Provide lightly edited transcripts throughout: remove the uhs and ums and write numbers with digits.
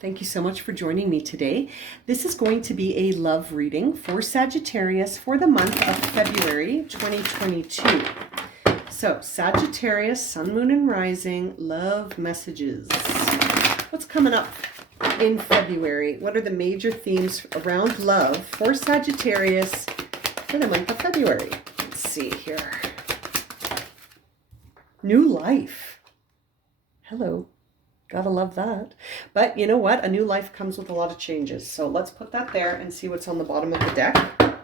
Thank you so much for joining me today. This is going to be a love reading for Sagittarius for the month of February 2022. So, Sagittarius, Sun, Moon, and Rising, love messages. What's coming up in February? What are the major themes around love for Sagittarius for the month of February? Let's see here. New life. Hello. Gotta love that. But you know what? A new life comes with a lot of changes. So let's put that there and see what's on the bottom of the deck.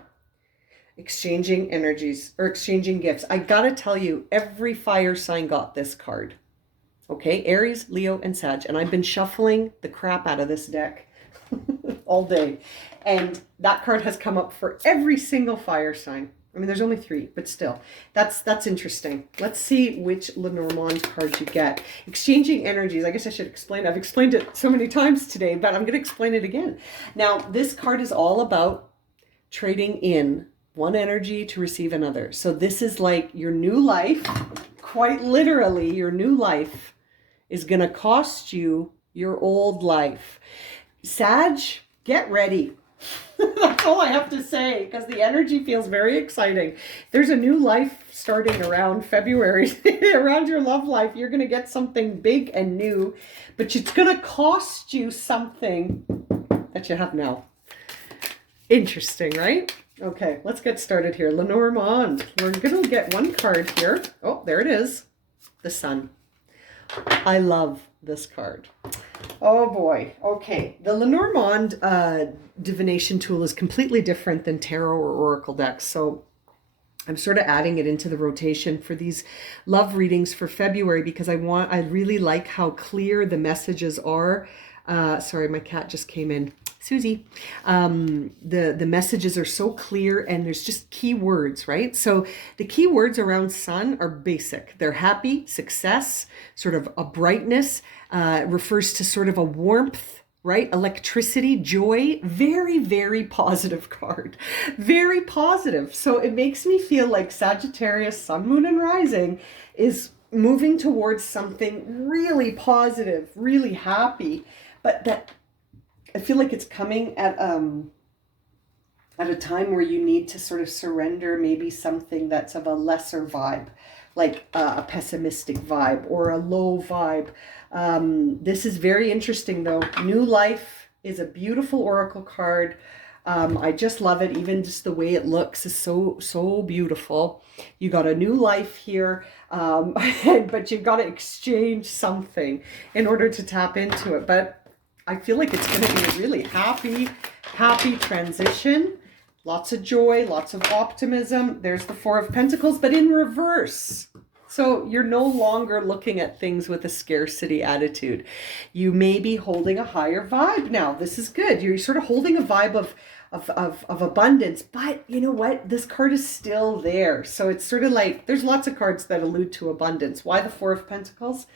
Exchanging energies or exchanging gifts. I gotta tell you, every fire sign got this card. Okay, Aries, Leo, and Sag. And I've been shuffling the crap out of this deck all day. And that card has come up for every single fire sign. I mean, there's only 3, but still, that's interesting. Let's see which Lenormand card you get. Exchanging energies. I guess I should explain it. I've explained it so many times today, but I'm going to explain it again. Now, this card is all about trading in one energy to receive another. So this is like your new life. Quite literally, your new life is going to cost you your old life. Sag, get ready. That's all I have to say, because the energy feels very exciting. There's a new life starting around February. Around your love life, you're going to get something big and new, but it's going to cost you something that you have now. Interesting, right? Okay, let's get started here. Lenormand. We're going to get one card here. Oh, there it is. The Sun. I love this card. Oh boy. Okay. The Lenormand divination tool is completely different than tarot or oracle decks. So I'm sort of adding it into the rotation for these love readings for February because I really like how clear the messages are. Sorry, my cat just came in. Susie. The messages are so clear and there's just key words, right? So the key words around Sun are basic. They're happy, success, sort of a brightness, refers to sort of a warmth, right? Electricity, joy, very, very positive card. Very positive. So it makes me feel like Sagittarius, Sun, Moon, and Rising is moving towards something really positive, really happy, but that I feel like it's coming at a time where you need to sort of surrender maybe something that's of a lesser vibe, like a pessimistic vibe or a low vibe. This is very interesting though. New life is a beautiful oracle card. I just love it. Even just the way it looks is so beautiful. You got a new life here, but you've got to exchange something in order to tap into it. But I feel like it's going to be a really happy transition. Lots of joy, lots of optimism. There's the 4 of Pentacles, but in reverse. So you're no longer looking at things with a scarcity attitude. You may be holding a higher vibe now. This is good. You're sort of holding a vibe of abundance, but you know what? This card is still there. So it's sort of like, there's lots of cards that allude to abundance. Why the 4 of Pentacles?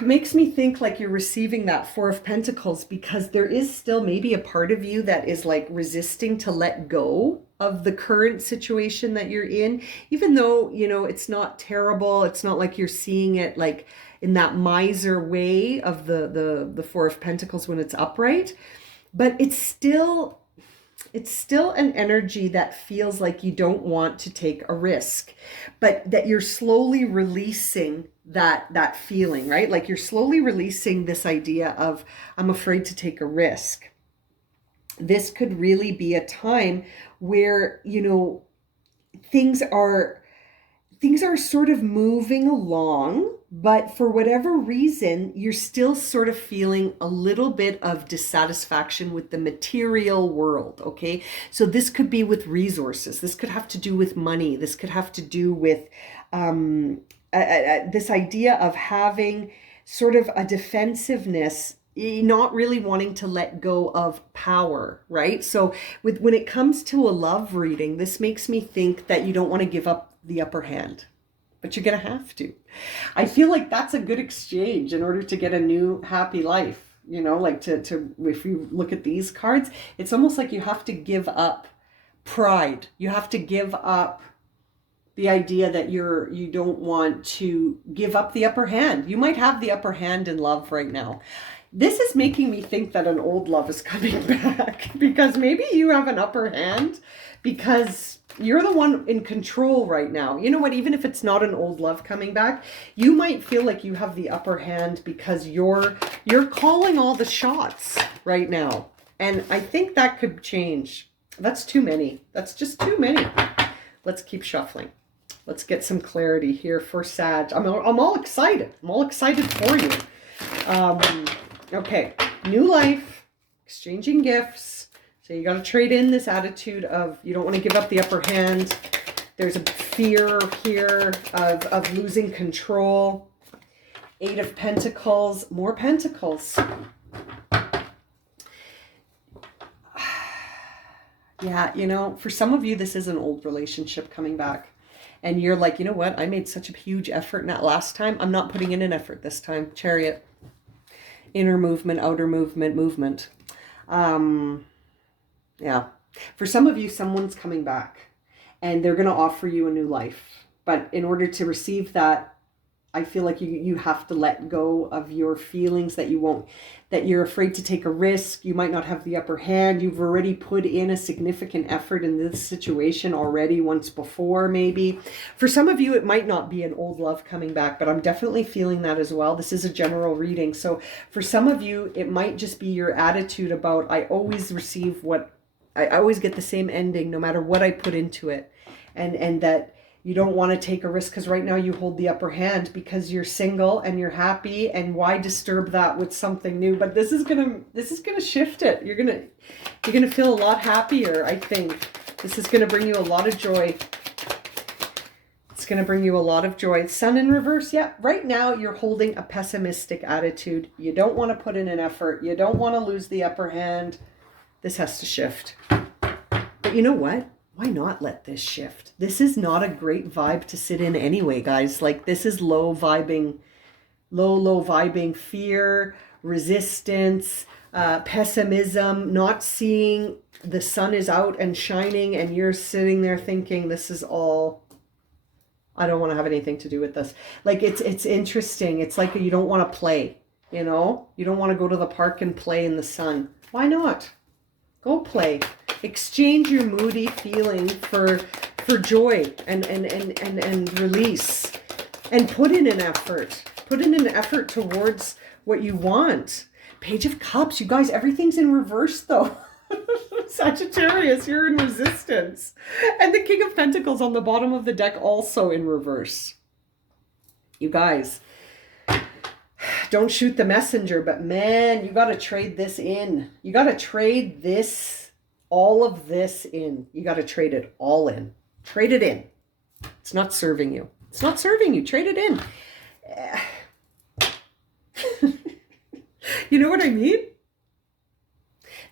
Makes me think like you're receiving that 4 of Pentacles because there is still maybe a part of you that is like resisting to let go of the current situation that you're in, even though, you know, it's not terrible. It's not like you're seeing it like in that miser way of the 4 of Pentacles when it's upright, but it's still an energy that feels like you don't want to take a risk, but that you're slowly releasing that feeling, right? Like you're slowly releasing this idea of, I'm afraid to take a risk. This could really be a time where, you know, things are sort of moving along, but for whatever reason, you're still sort of feeling a little bit of dissatisfaction with the material world, okay? So this could be with resources. This could have to do with money. This could have to do with this idea of having sort of a defensiveness, not really wanting to let go of power, right? So when it comes to a love reading, this makes me think that you don't want to give up the upper hand, but you're going to have to. I feel like that's a good exchange in order to get a new happy life. You know, like to if you look at these cards, it's almost like you have to give up pride. You have to give up the idea that you don't want to give up the upper hand. You might have the upper hand in love right now. This is making me think that an old love is coming back because maybe you have an upper hand because you're the one in control right now. You know what? Even if it's not an old love coming back, you might feel like you have the upper hand because you're calling all the shots right now. And I think that could change. That's too many. That's just too many. Let's keep shuffling. Let's get some clarity here for Sag. I'm all excited. I'm all excited for you. Okay, new life, exchanging gifts. So you got to trade in this attitude of you don't want to give up the upper hand. There's a fear here of losing control. 8 of Pentacles, more Pentacles. Yeah, you know, for some of you, this is an old relationship coming back. And you're like, you know what? I made such a huge effort in that last time. I'm not putting in an effort this time. Chariot. Inner movement, outer movement, movement. Yeah. For some of you, someone's coming back and they're going to offer you a new life. But in order to receive that, I feel like you have to let go of your feelings that you're afraid to take a risk. You might not have the upper hand. You've already put in a significant effort in this situation already once before, maybe. For some of you, it might not be an old love coming back, but I'm definitely feeling that as well. This is a general reading. So for some of you, it might just be your attitude about, I always get the same ending no matter what I put into it. And that you don't want to take a risk because right now you hold the upper hand because you're single and you're happy, and why disturb that with something new? But this is gonna shift it. You're gonna feel a lot happier, I think. This is gonna bring you a lot of joy. It's gonna bring you a lot of joy. Sun in reverse, yeah. Right now you're holding a pessimistic attitude. You don't want to put in an effort. You don't want to lose the upper hand. This has to shift. But you know what? Why not let this shift? This is not a great vibe to sit in anyway, guys. Like, this is low vibing fear, resistance, pessimism, not seeing the sun is out and shining, and you're sitting there thinking, this is all, I don't want to have anything to do with this. Like, it's interesting. It's like you don't want to play, you know? You don't want to go to the park and play in the sun. Why not? Go play. Exchange your moody feeling for joy and release, and put in an effort. Put in an effort towards what you want. Page of Cups, you guys, everything's in reverse though. Sagittarius, you're in resistance. And the King of Pentacles on the bottom of the deck also in reverse. You guys, don't shoot the messenger, but man, you got to trade this in. You got to trade this, all of this in. You got to trade it all in. Trade it in. It's not serving you. It's not serving you. Trade it in. You know what I mean?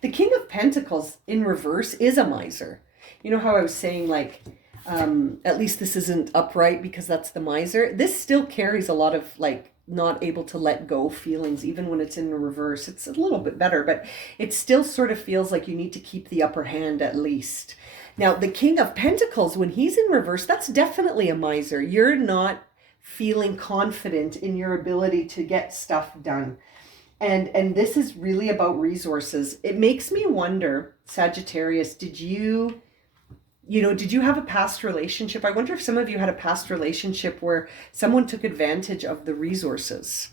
The King of Pentacles in reverse is a miser. You know how I was saying, like, at least this isn't upright because that's the miser. This still carries a lot of, like, not able to let go feelings, even when it's in reverse. It's a little bit better, but it still sort of feels like you need to keep the upper hand at least. Now, the King of Pentacles, when he's in reverse, that's definitely a miser. You're not feeling confident in your ability to get stuff done. And this is really about resources. It makes me wonder, Sagittarius, did you have a past relationship? I wonder if some of you had a past relationship where someone took advantage of the resources.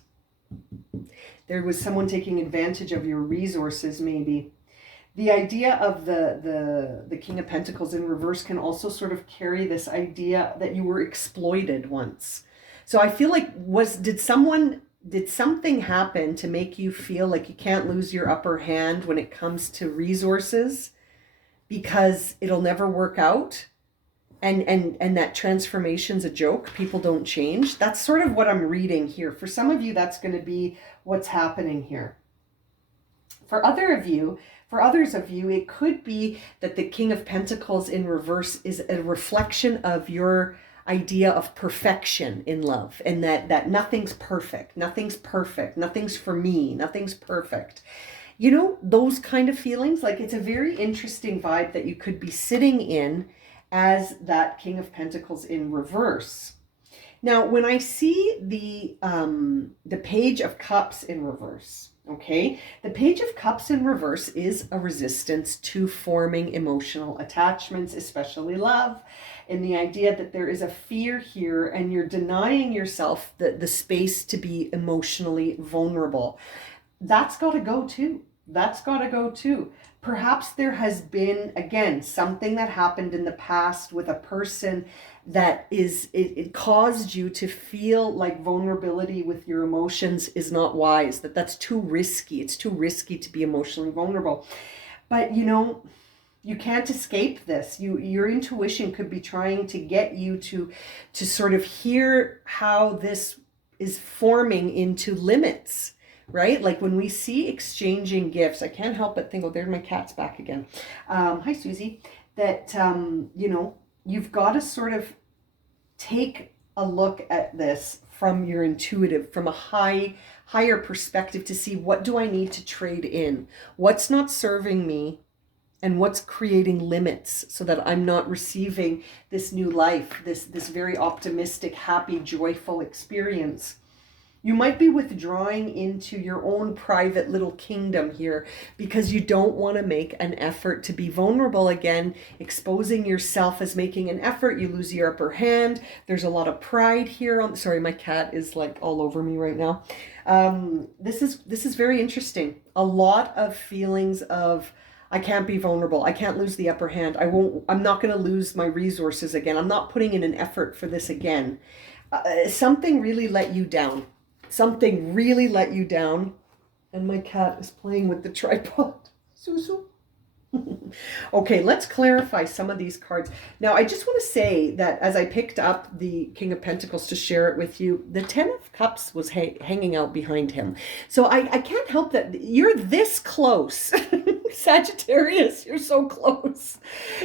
There was someone taking advantage of your resources, maybe. The idea of the King of Pentacles in reverse can also sort of carry this idea that you were exploited once. So I feel like, did something happen to make you feel like you can't lose your upper hand when it comes to resources because it'll never work out, and that transformation's a joke, people don't change? That's sort of what I'm reading here. For some of you, that's going to be what's happening here. For others of you, it could be that the King of Pentacles in reverse is a reflection of your idea of perfection in love, and that nothing's perfect, nothing's for me, nothing's perfect. You know, those kind of feelings. Like, it's a very interesting vibe that you could be sitting in as that King of Pentacles in reverse. Now, when I see the Page of Cups in reverse, Okay, the Page of Cups in reverse is a resistance to forming emotional attachments, especially love, and the idea that there is a fear here and you're denying yourself the space to be emotionally vulnerable. That's got to go too. That's got to go too. Perhaps there has been, again, something that happened in the past with a person that it caused you to feel like vulnerability with your emotions is not wise, that's too risky. It's too risky to be emotionally vulnerable. But you can't escape this. Your intuition could be trying to get you to sort of hear how this is forming into limits, right? Like when we see exchanging gifts, I can't help but think, oh, there's my cat's back again. Hi, Susie. That, you've got to sort of take a look at this from your intuitive, from a higher perspective to see, what do I need to trade in? What's not serving me? And what's creating limits so that I'm not receiving this new life, this very optimistic, happy, joyful experience. You might be withdrawing into your own private little kingdom here because you don't want to make an effort to be vulnerable again. Exposing yourself as making an effort, you lose your upper hand. There's a lot of pride here. Sorry, my cat is like all over me right now. This is very interesting. A lot of feelings of, I can't be vulnerable. I can't lose the upper hand. I'm not going to lose my resources again. I'm not putting in an effort for this again. Something really let you down. Something really let you down. And my cat is playing with the tripod. Susu. Okay, let's clarify some of these cards. Now, I just want to say that as I picked up the King of Pentacles to share it with you, the Ten of Cups was hanging out behind him. So I can't help that. You're this close. Sagittarius, you're so close.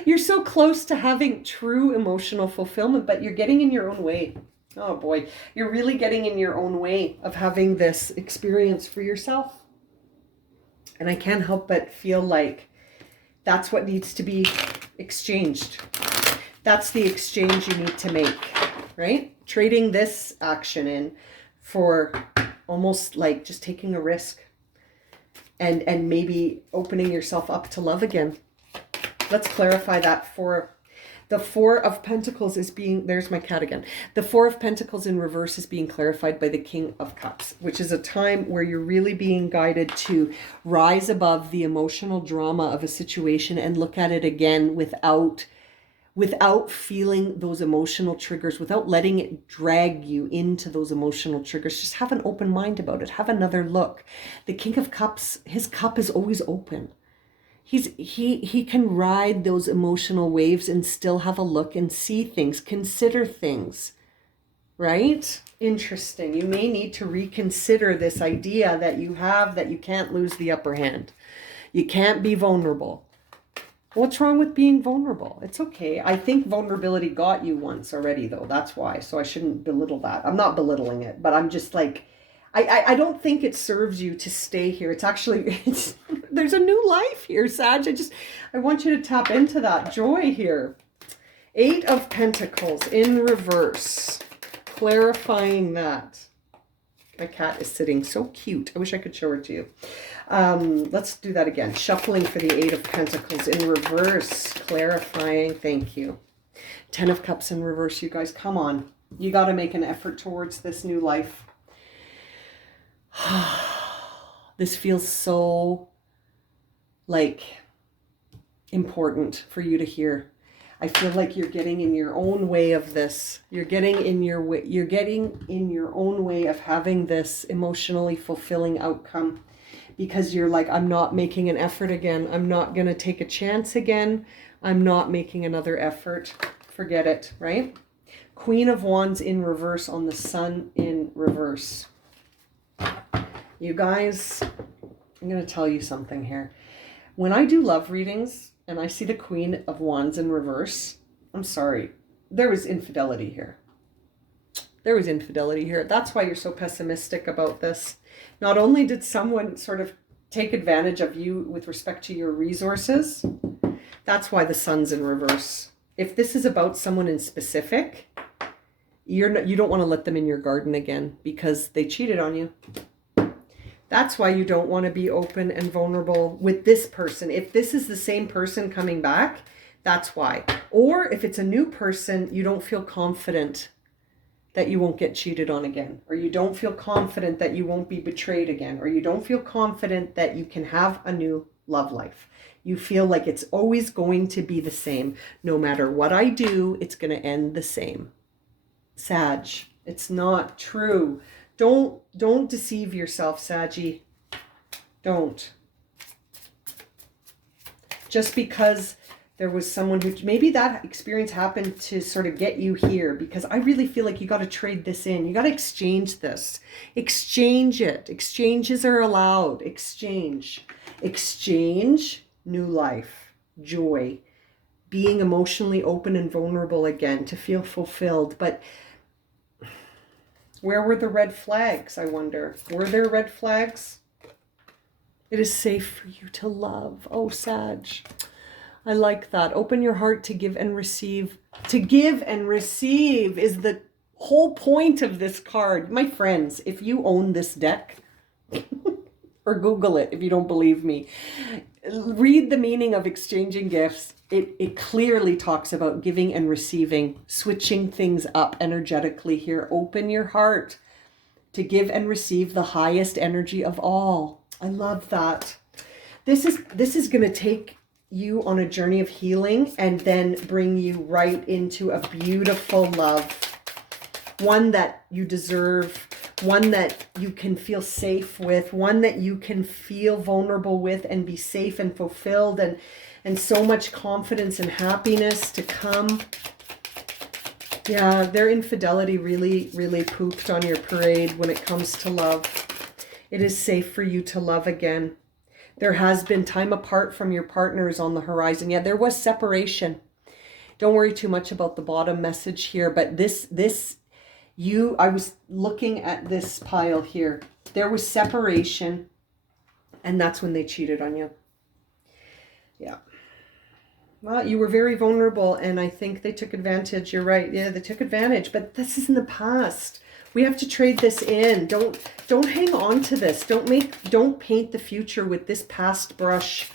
You're so close to having true emotional fulfillment, but you're getting in your own way. Oh boy, you're really getting in your own way of having this experience for yourself. And I can't help but feel like that's what needs to be exchanged. That's the exchange you need to make, right? Trading this action in for almost like just taking a risk and maybe opening yourself up to love again. Let's clarify that. For the Four of Pentacles is being, there's my cat again. The Four of Pentacles in reverse is being clarified by the King of Cups, which is a time where you're really being guided to rise above the emotional drama of a situation and look at it again without feeling those emotional triggers, without letting it drag you into those emotional triggers. Just have an open mind about it. Have another look. The King of Cups, his cup is always open. He can ride those emotional waves and still have a look and see things, consider things, right? Interesting. You may need to reconsider this idea that you have, that you can't lose the upper hand. You can't be vulnerable. What's wrong with being vulnerable? It's okay. I think vulnerability got you once already, though. That's why. So I shouldn't belittle that. I'm not belittling it, but I'm just like, I don't think it serves you to stay here. It's actually, there's a new life here, Sag. I want you to tap into that joy here. Eight of Pentacles in reverse. Clarifying that. My cat is sitting so cute. I wish I could show her to you. Let's do that again. Shuffling for the Eight of Pentacles in reverse. Clarifying. Thank you. Ten of Cups in reverse. You guys, come on. You got to make an effort towards this new life. This feels so like important for you to hear. I feel like you're getting in your own way of this. You're getting in your way. You're getting in your own way of having this emotionally fulfilling outcome, because you're like, I'm not making an effort again. I'm not going to take a chance again. I'm not making another effort. Forget it, right? Queen of Wands in reverse on the Sun in reverse. You guys, I'm going to tell you something here. When I do love readings and I see the Queen of Wands in reverse, I'm sorry, there was infidelity here. There was infidelity here. That's why you're so pessimistic about this. Not only did someone sort of take advantage of you with respect to your resources, that's why the Sun's in reverse. If this is about someone in specific, you don't want to let them in your garden again because they cheated on you. That's why you don't want to be open and vulnerable with this person. If this is the same person coming back, that's why. Or if it's a new person, you don't feel confident that you won't get cheated on again, or you don't feel confident that you won't be betrayed again, or you don't feel confident that you can have a new love life. You feel like it's always going to be the same. No matter what I do, it's going to end the same. Sag, it's not true. Don't deceive yourself, Saggy. Don't. Just because there was someone who, maybe that experience happened to sort of get you here, because I really feel like you got to trade this in. You got to exchange this. Exchange it. Exchanges are allowed. Exchange. Exchange, new life, joy, being emotionally open and vulnerable again, to feel fulfilled. But where were the red flags, I wonder? Were there red flags? It is safe for you to love. Oh, Sag. I like that. Open your heart to give and receive. To give and receive is the whole point of this card. My friends, if you own this deck, or Google it if you don't believe me, read the meaning of exchanging gifts. It clearly talks about giving and receiving, switching things up energetically here. Open your heart to give and receive the highest energy of all. I love that. This is going to take you on a journey of healing and then bring you right into a beautiful love. One that you deserve, one that you can feel safe with, one that you can feel vulnerable with and be safe and fulfilled, and so much confidence and happiness to come. Yeah, their infidelity really, really pooped on your parade when it comes to love. It is safe for you to love again. There has been time apart from your partners on the horizon. Yeah, there was separation. Don't worry too much about the bottom message here, but I was looking at this pile here. There was separation, and that's when they cheated on you. Yeah. Well, you were very vulnerable, and I think they took advantage. You're right. Yeah, they took advantage, but this is in the past. We have to trade this in. Don't hang on to this. Don't paint the future with this past brush.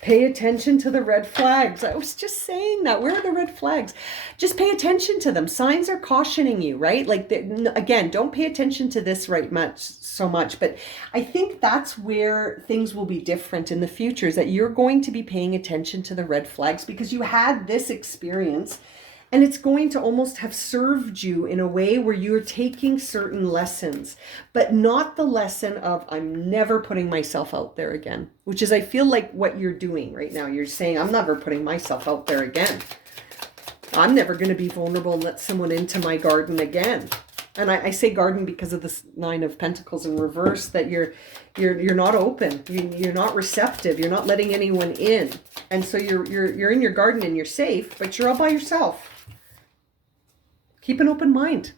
Pay attention to the red flags. I was just saying that. Where are the red flags? Just pay attention to them. Signs are cautioning you, right? Like, again, don't pay attention to this so much. But I think that's where things will be different in the future, is that you're going to be paying attention to the red flags because you had this experience. And it's going to almost have served you in a way where you're taking certain lessons, but not the lesson of, I'm never putting myself out there again, which is, I feel like what you're doing right now. You're saying, I'm never putting myself out there again. I'm never going to be vulnerable and let someone into my garden again. And I say garden because of this Nine of Pentacles in reverse, that you're not open, you're not receptive, you're not letting anyone in. And so you're in your garden and you're safe, but you're all by yourself. Keep an open mind.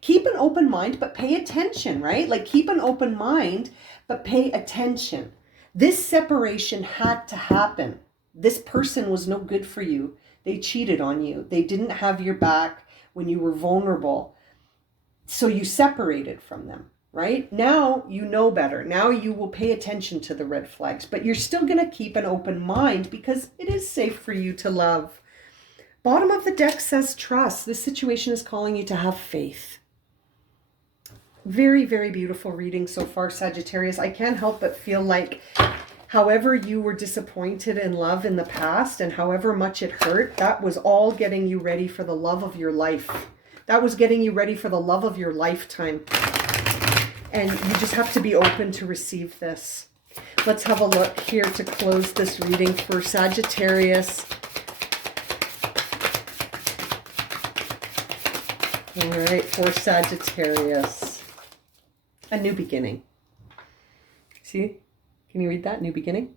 Keep an open mind, but pay attention, right? Like, keep an open mind, but pay attention. This separation had to happen. This person was no good for you. They cheated on you. They didn't have your back when you were vulnerable. So you separated from them, right? Now you know better. Now you will pay attention to the red flags, but you're still going to keep an open mind because it is safe for you to love. Bottom of the deck says trust. This situation is calling you to have faith. Very, very beautiful reading so far, Sagittarius. I can't help but feel like however you were disappointed in love in the past and however much it hurt, that was all getting you ready for the love of your life. That was getting you ready for the love of your lifetime. And you just have to be open to receive this. Let's have a look here to close this reading for Sagittarius. All right, for Sagittarius. A new beginning. See? Can you read that? New beginning?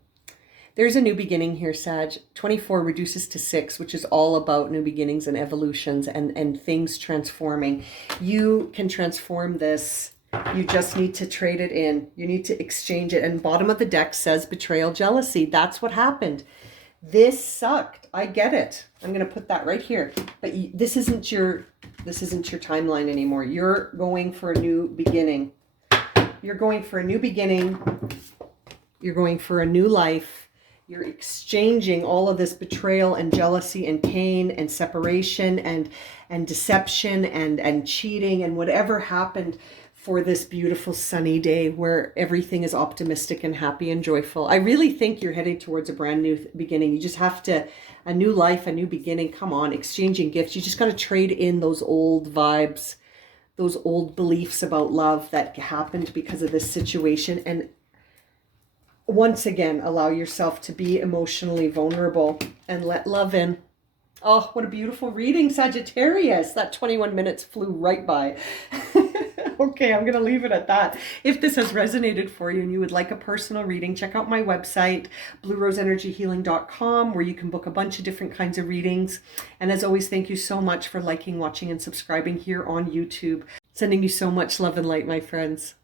There's a new beginning here, Sag. 24 reduces to 6, which is all about new beginnings and evolutions and things transforming. You can transform this. You just need to trade it in. You need to exchange it. And bottom of the deck says betrayal, jealousy. That's what happened. This sucked. I get it. I'm going to put that right here. But this isn't your timeline anymore. You're going for a new beginning. You're going for a new beginning. You're going for a new life. You're exchanging all of this betrayal and jealousy and pain and separation and deception and cheating and whatever happened for this beautiful sunny day where everything is optimistic and happy and joyful. I really think you're heading towards a brand new beginning. You just have to, a new life, a new beginning. Come on, exchanging gifts. You just got to trade in those old vibes, those old beliefs about love that happened because of this situation, and once again allow yourself to be emotionally vulnerable and let love in. Oh, what a beautiful reading, Sagittarius. That 21 minutes flew right by. Okay, I'm going to leave it at that. If this has resonated for you and you would like a personal reading, check out my website, blueroseenergyhealing.com, where you can book a bunch of different kinds of readings. And as always, thank you so much for liking, watching, and subscribing here on YouTube. Sending you so much love and light, my friends.